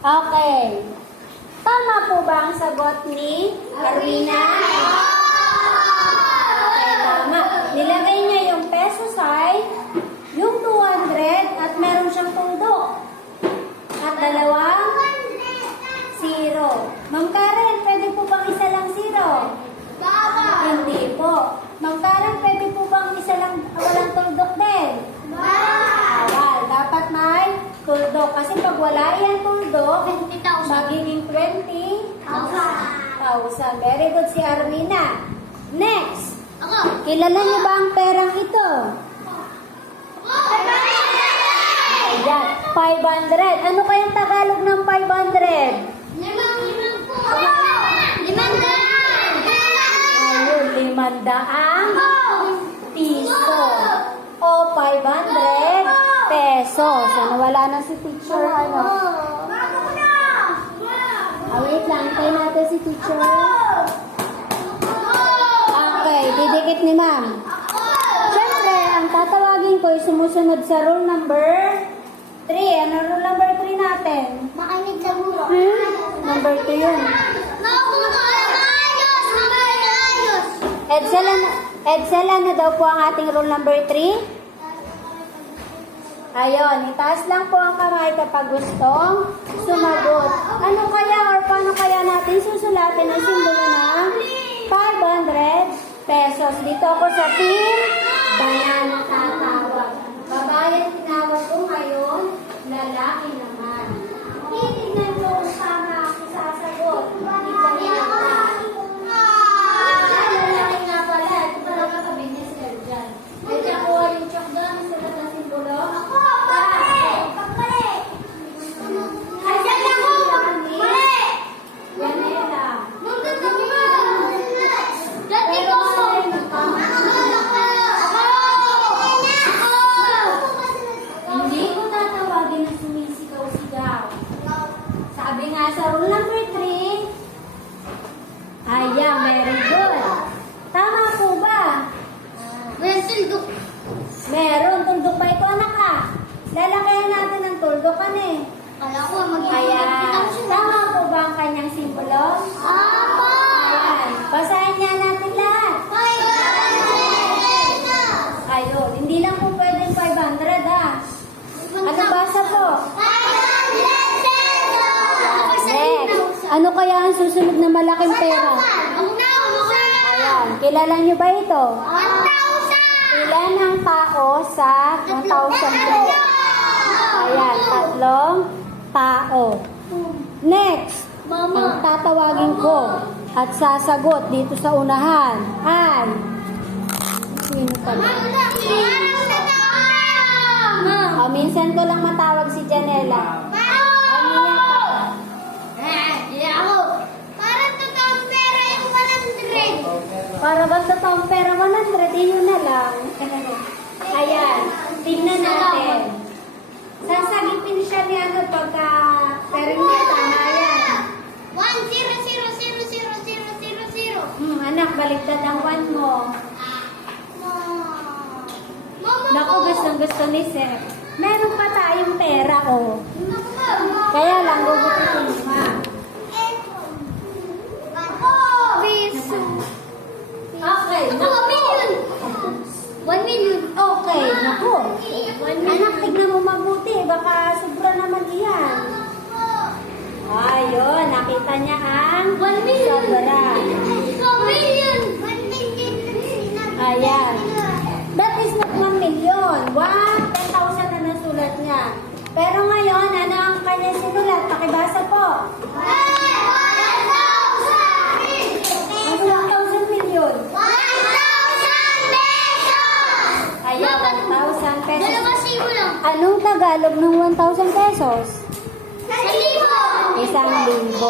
Okay. Tama po ba ang sagot ni Arvina? Okay, tama. Nilagay niya yung pesos ay yung 200 at meron siyang tuldok. At dalawang zero. Ma'am Karen, pwede po bang isa lang zero? Hindi po. Ma'am Karen, pwede po bang isa lang walang tuldok din? Bawal. Dapat may tuldok. Kasi pag wala yan tuldok, magiging 20,000. Very good si Armina. Next. Kilala niyo ba ang perang ito? Ayan, 500. Ano kayang Tagalog ng 500? Ayun, 500 piso. O 500 pesos. Ano, wala na si teacher, ano? Wait lang, tayo natin si teacher. Okay, didikit ni ma'am. Siyempre, ang tatawagin ko ay sumusunod sa rule number 3. Ano rule number 3 natin? Makinig sa guro. Number 2 yun. Edsel, ano daw po ang ating rule number 3? Ayun, itaas lang po ang kamay kapag gustong sumagot. Ano kaya or paano kaya natin susulatin ang simbolo ng 500 pesos? Dito ako sa team Banana tatawag. Babae ang tinawag ko ngayon, lalaki naman. Titignan mo kung tama ako sasagot. Hindi ka nila. Lalaki nga pala. Ito pala kakabinis ka dyan. Pwede ako yung chok doon. Sulat ang simbolo. Sa rule number 3, ayan, very good. Tama po ba? Meron, tuldok ba ito, anak ka? Lalakayan natin ang tuldokan eh. Ayan, tama po ba ang kanyang simbolo? Ayan, basahin niya natin lahat. Ayun, hindi lang po pwedeng 500 ha. Ano basa po? Ano kaya ang susunod na malaking pera? Ayan, kilala niyo ba ito? 1,000! Ilan ang tao sa 1,000 po? Ayan, 3 tao. Next, ang tatawagin ko at sasagot dito sa unahan ay sino pa ba? Minsan ko lang matawag si Janela. Para ba sa taong pera 100, yun na lang. Ayan, tignan natin. Sasagipin siya ni ano pagka pera niya, tama yan. 1,0,0,0,0,0,0,0. Anak, baliktad ang 1 mo. Naku, gustong-gusto ni Sir. Meron pa tayong pera, oh. Kaya lang, gugupitin mo, ma. Okay, naku. 1 million. Okay, naku. Anak, tignan mo mabuti. Baka sobra naman iyan. Ayun, nakita niya ang 1 million. sobra. 1 million. Ayan. That is not 1 million. 10,000 na nasulat niya. Pero ngayon, ano ang kanyang sinulat? Pakibasa po. 1,000 million. 1,000 pesos! Ayan, 1,000 pesos. 2,000 lang. Anong Tagalog ng 1,000 pesos? 1,000. 1,000.